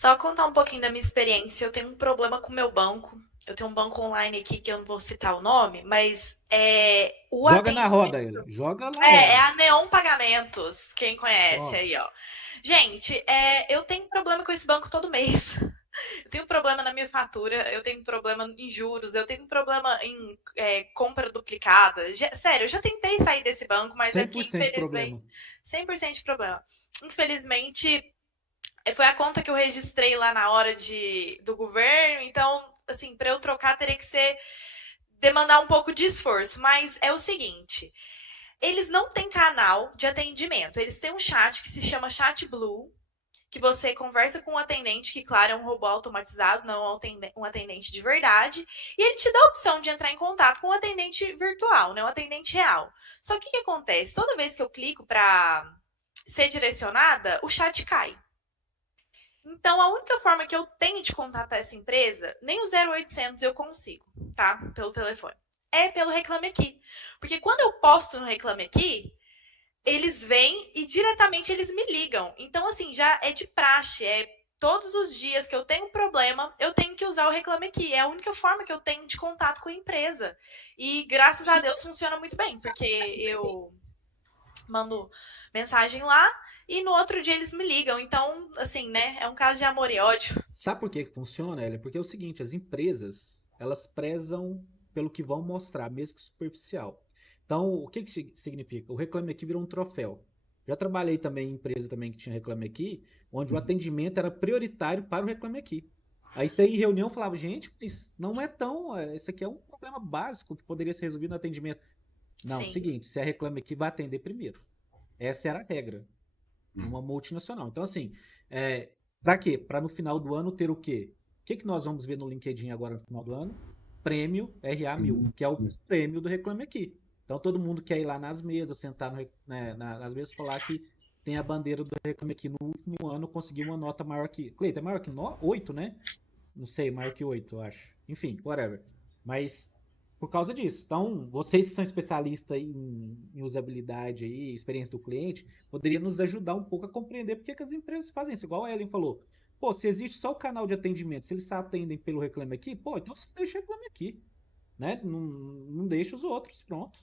Só contar um pouquinho da minha experiência. Eu tenho um problema com o meu banco. Eu tenho um banco online aqui que eu não vou citar o nome, mas o Joga na atendimento. roda ele. Joga na É roda. a Neon Pagamentos, quem conhece Ó, aí, ó. Gente, eu tenho problema com esse banco todo mês. Eu tenho problema na minha fatura, eu tenho problema em juros, eu tenho problema em compra duplicada. Sério, eu já tentei sair desse banco, mas é porque, 100% de infelizmente, problema. 100% de problema. Infelizmente, foi a conta que eu registrei lá na hora do governo, então, assim, para eu trocar teria que ser demandar um pouco de esforço, mas é o seguinte, eles não têm canal de atendimento, eles têm um chat que se chama Chat Blue, que você conversa com um atendente, que, claro, é um robô automatizado, não um atendente de verdade, e ele te dá a opção de entrar em contato com um atendente virtual, né, um atendente real. Só que o que acontece? Toda vez que eu clico para ser direcionada, o chat cai. Então, a única forma que eu tenho de contatar essa empresa, nem o 0800 eu consigo, tá? Pelo telefone. É pelo Reclame Aqui. Porque quando eu posto no Reclame Aqui, eles vêm e diretamente eles me ligam. Então, assim, já é de praxe, todos os dias que eu tenho um problema, eu tenho que usar o Reclame Aqui. É a única forma que eu tenho de contato com a empresa. E graças a Deus funciona muito bem, porque eu mando mensagem lá e no outro dia eles me ligam. Então, assim, né, é um caso de amor e ódio. Sabe por que que funciona, Elia? Porque é o seguinte, as empresas, elas prezam pelo que vão mostrar, mesmo que superficial. Então, o que que significa? O Reclame Aqui virou um troféu. Já trabalhei também em empresa também que tinha Reclame Aqui, onde o atendimento era prioritário para o Reclame Aqui. Aí você ia em reunião e falava, gente, mas não é tão. Esse aqui é um problema básico que poderia ser resolvido no atendimento. Não, Sim, seguinte, se é Reclame Aqui, vai atender primeiro. Essa era a regra numa multinacional. Então, assim, para quê? Para no final do ano ter o quê? O que que nós vamos ver no LinkedIn agora no final do ano? Prêmio RA 1000, que é o prêmio do Reclame Aqui. Então, todo mundo quer ir lá nas mesas, sentar nas mesas e falar que tem a bandeira do Reclame Aqui no último ano, conseguiu uma nota maior que. Cleiton, é maior que 8, né? Não sei, maior que 8, eu acho. Enfim, whatever. Mas por causa disso. Então, vocês que são especialistas em usabilidade e experiência do cliente, poderiam nos ajudar um pouco a compreender por que que as empresas fazem isso. Igual a Ellen falou. Pô, se existe só o canal de atendimento, se eles só atendem pelo Reclame Aqui, pô, então só deixa o Reclame Aqui, né? Não, não deixa os outros, pronto.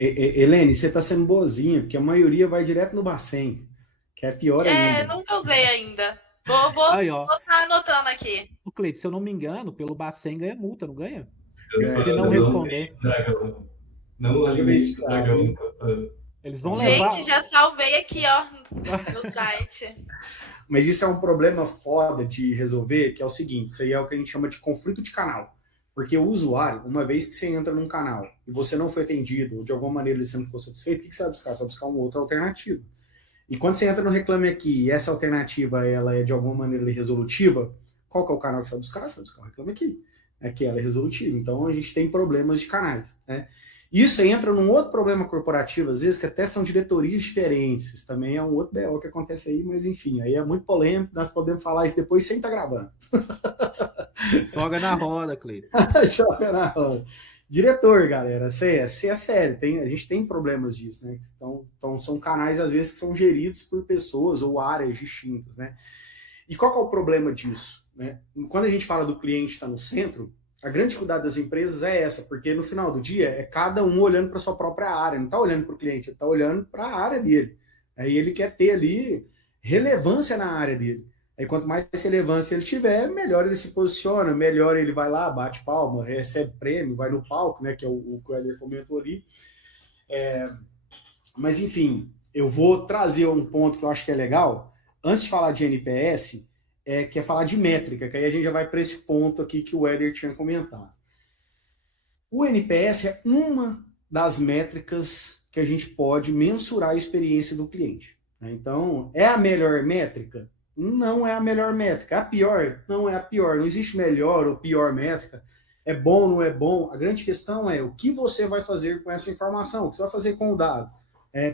Helene, você está sendo boazinha, porque a maioria vai direto no Bacen, que é pior ainda. nunca usei ainda. Vou Aí, ó. estar anotando aqui. O Cleide, se eu não me engano, pelo Bacen ganha multa, não ganha? Se Ganha, não Não ganha. tem responder. dragão. Não Toda vez que alimente o sai, dragão no hein? café. Eles vão Gente, levar. já salvei aqui, ó, no site. Mas isso é um problema foda de resolver, que é o seguinte, isso aí é o que a gente chama de conflito de canal. Porque o usuário, uma vez que você entra num canal e você não foi atendido, ou de alguma maneira ele não ficou satisfeito, o que você vai buscar? Você vai buscar uma outra alternativa. E quando você entra no Reclame Aqui e essa alternativa ela é de alguma maneira resolutiva, qual que é o canal que você vai buscar? Você vai buscar o Reclame Aqui. É que ela é resolutiva. Então a gente tem problemas de canais. Né? Isso entra num outro problema corporativo, às vezes, que até são diretorias diferentes. Isso também é um outro BO que acontece aí, mas enfim, aí é muito polêmico, nós podemos falar isso depois sem estar gravando. Joga na roda, Cleide. Joga na roda. Diretor, galera, é sério, a gente tem problemas disso, né? Então, são canais, às vezes, que são geridos por pessoas ou áreas distintas, né? E qual que é o problema disso? Né? Quando a gente fala do cliente estar no centro, a grande dificuldade das empresas é essa, porque no final do dia é cada um olhando para sua própria área, não está olhando para o cliente, ele está olhando para a área dele. Aí ele quer ter ali relevância na área dele. Aí quanto mais relevância ele tiver, melhor ele se posiciona, melhor ele vai lá, bate palma, recebe prêmio, vai no palco, né, que é o que o Eder comentou ali. Mas enfim, eu vou trazer um ponto que eu acho que é legal. Antes de falar de NPS, que é falar de métrica, que aí a gente já vai para esse ponto aqui que o Eder tinha comentado. O NPS é uma das métricas que a gente pode mensurar a experiência do cliente. Né? Então, é a melhor métrica? Não é a melhor métrica. A pior? Não é a pior. Não existe melhor ou pior métrica. É bom, não é bom? A grande questão é o que você vai fazer com essa informação, o que você vai fazer com o dado.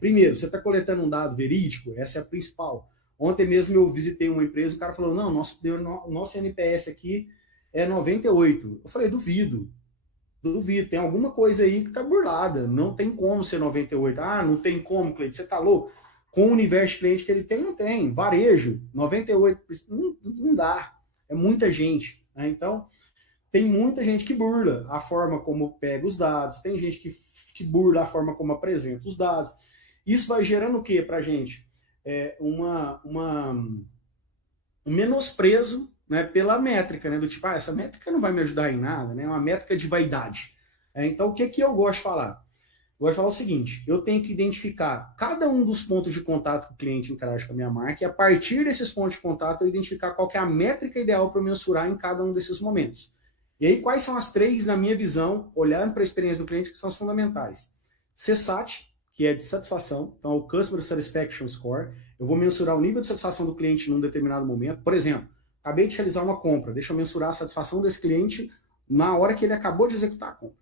Primeiro, você está coletando um dado verídico? Essa é a principal. Ontem mesmo eu visitei uma empresa, o cara falou, não, nosso NPS aqui é 98. Eu falei, duvido, tem alguma coisa aí que tá burlada, não tem como ser 98. Ah, não tem como, Cleide, você tá louco? com o universo de cliente que ele tem, não tem. Varejo, 98%, não dá. É muita gente. Né? Então, tem muita gente que burla a forma como pega os dados, tem gente que burla a forma como apresenta os dados. Isso vai gerando o quê para a gente? Um menosprezo, né, pela métrica, né, do tipo, essa métrica não vai me ajudar em nada, né, é uma métrica de vaidade. Então, o que eu gosto de falar? Eu gosto de falar o seguinte, eu tenho que identificar cada um dos pontos de contato que o cliente interage com a minha marca e a partir desses pontos de contato eu identificar qual que é a métrica ideal para mensurar em cada um desses momentos. E aí, quais são as 3, na minha visão, olhando para a experiência do cliente, que são as fundamentais? CSAT, que é de satisfação, então o Customer Satisfaction Score, eu vou mensurar o nível de satisfação do cliente num determinado momento. Por exemplo, acabei de realizar uma compra, deixa eu mensurar a satisfação desse cliente na hora que ele acabou de executar a compra.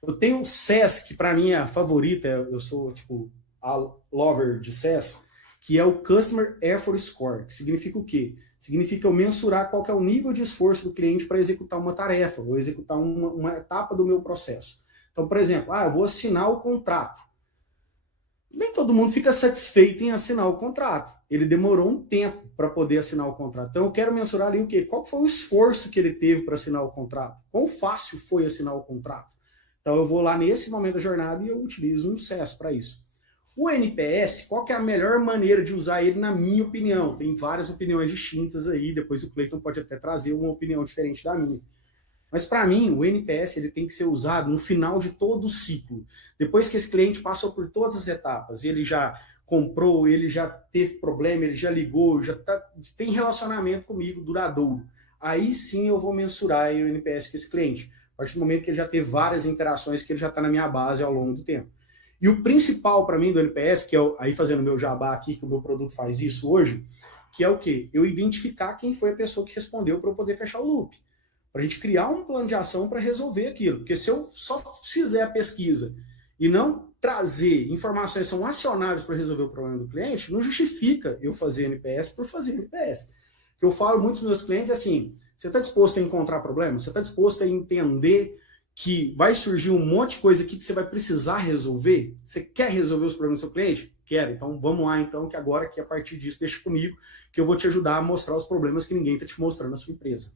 Eu tenho o SES, que para mim é a favorita, eu sou tipo a lover de SES, que é o Customer Effort Score, que significa o quê? Significa eu mensurar qual que é o nível de esforço do cliente para executar uma tarefa, ou executar uma etapa do meu processo. Então, por exemplo, eu vou assinar o contrato. Nem todo mundo fica satisfeito em assinar o contrato. Ele demorou um tempo para poder assinar o contrato. Então, eu quero mensurar ali o quê? Qual foi o esforço que ele teve para assinar o contrato? Quão fácil foi assinar o contrato? Então, eu vou lá nesse momento da jornada e eu utilizo um SES para isso. O NPS, qual que é a melhor maneira de usar ele, na minha opinião? Tem várias opiniões distintas aí, depois o Cleiton pode até trazer uma opinião diferente da minha. Mas para mim, o NPS ele tem que ser usado no final de todo o ciclo. Depois que esse cliente passou por todas as etapas, ele já comprou, ele já teve problema, ele já ligou, tem relacionamento comigo duradouro. Aí sim eu vou mensurar o NPS com esse cliente. A partir do momento que ele já teve várias interações, que ele já está na minha base ao longo do tempo. E o principal para mim do NPS, que é aí fazendo o meu jabá aqui, que o meu produto faz isso hoje, que é o quê? Eu identificar quem foi a pessoa que respondeu para eu poder fechar o loop. Para a gente criar um plano de ação para resolver aquilo. Porque se eu só fizer a pesquisa e não trazer informações que são acionáveis para resolver o problema do cliente, não justifica eu fazer NPS por fazer NPS. O que eu falo muito dos meus clientes é assim, você está disposto a encontrar problemas? Você está disposto a entender que vai surgir um monte de coisa aqui que você vai precisar resolver? Você quer resolver os problemas do seu cliente? Quero. Então vamos lá, então, que agora, que a partir disso, deixa comigo, que eu vou te ajudar a mostrar os problemas que ninguém está te mostrando na sua empresa.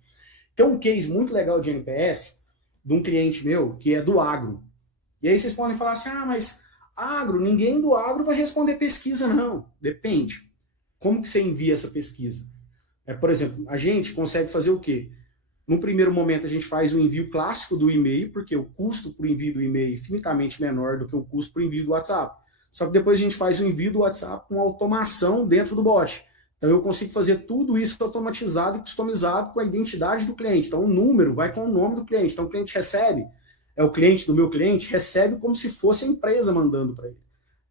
Tem um case muito legal de NPS de um cliente meu que é do agro. E aí vocês podem falar assim, mas agro, ninguém do agro vai responder pesquisa, não. Depende. Como que você envia essa pesquisa? Por exemplo, a gente consegue fazer o quê? No primeiro momento, a gente faz o envio clássico do e-mail, porque o custo para o envio do e-mail é infinitamente menor do que o custo para o envio do WhatsApp. Só que depois a gente faz o envio do WhatsApp com automação dentro do bot. Então, eu consigo fazer tudo isso automatizado e customizado com a identidade do cliente. Então, o número vai com o nome do cliente. Então, o cliente recebe, o cliente do meu cliente recebe como se fosse a empresa mandando para ele.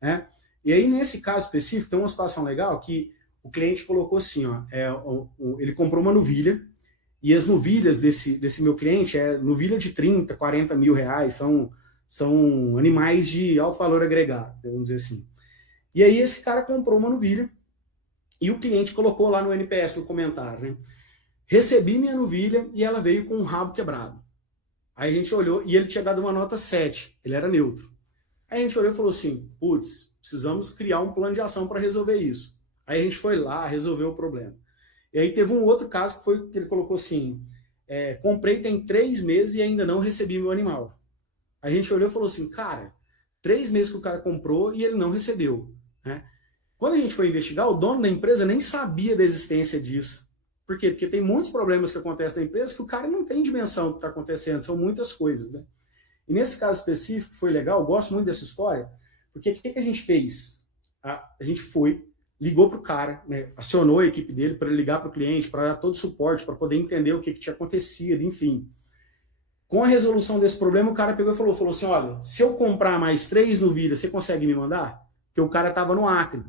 Né? E aí, nesse caso específico, tem uma situação legal que o cliente colocou assim, ele comprou uma novilha, e as novilhas desse meu cliente novilha de 30, 40 mil reais, são animais de alto valor agregado, vamos dizer assim. E aí esse cara comprou uma novilha, e o cliente colocou lá no NPS, no comentário, né? Recebi minha novilha e ela veio com um rabo quebrado. Aí a gente olhou e ele tinha dado uma nota 7, ele era neutro. Aí a gente olhou e falou assim, putz, precisamos criar um plano de ação para resolver isso. Aí a gente foi lá, resolveu o problema. E aí teve um outro caso que ele colocou assim, comprei tem 3 meses e ainda não recebi meu animal. Aí a gente olhou e falou assim, cara, 3 meses que o cara comprou e ele não recebeu. Né? Quando a gente foi investigar, o dono da empresa nem sabia da existência disso. Por quê? Porque tem muitos problemas que acontecem na empresa que o cara não tem dimensão do que está acontecendo, são muitas coisas. Né? E nesse caso específico foi legal, eu gosto muito dessa história, porque o que a gente fez? A gente ligou para o cara, né, acionou a equipe dele para ligar para o cliente, para dar todo o suporte, para poder entender o que tinha acontecido, enfim. Com a resolução desse problema, o cara pegou e falou assim, olha, se eu comprar mais 3 novilhas, você consegue me mandar? Porque o cara estava no Acre.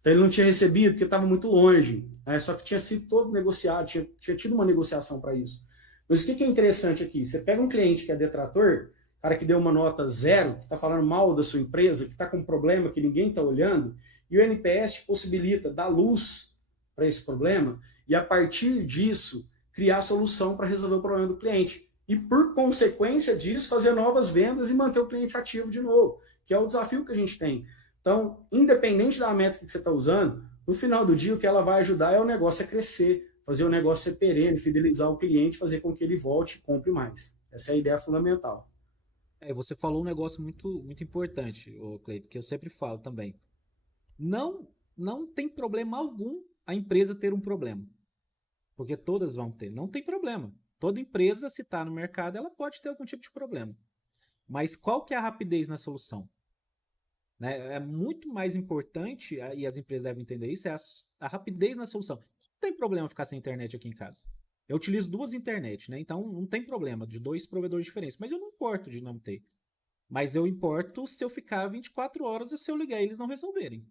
Então ele não tinha recebido porque estava muito longe. Né? Só que tinha sido todo negociado, tinha tido uma negociação para isso. Mas o que é interessante aqui? Você pega um cliente que é detrator, cara que deu uma nota 0, que está falando mal da sua empresa, que está com um problema que ninguém está olhando, e o NPS te possibilita dar luz para esse problema e, a partir disso, criar solução para resolver o problema do cliente. E, por consequência disso, fazer novas vendas e manter o cliente ativo de novo, que é o desafio que a gente tem. Então, independente da métrica que você está usando, no final do dia, o que ela vai ajudar é o negócio a crescer, fazer o negócio ser perene, fidelizar o cliente, fazer com que ele volte e compre mais. Essa é a ideia fundamental. Você falou um negócio muito importante, ô Cleito, que eu sempre falo também. Não tem problema algum a empresa ter um problema. Porque todas vão ter. Não tem problema. Toda empresa, se está no mercado, ela pode ter algum tipo de problema. Mas qual que é a rapidez na solução? Né? É muito mais importante, e as empresas devem entender isso, é a rapidez na solução. Não tem problema ficar sem internet aqui em casa. Eu utilizo 2 internet, né? Então não tem problema de 2 provedores diferentes. Mas eu não importo de não ter. Mas eu importo se eu ficar 24 horas e se eu ligar eles não resolverem.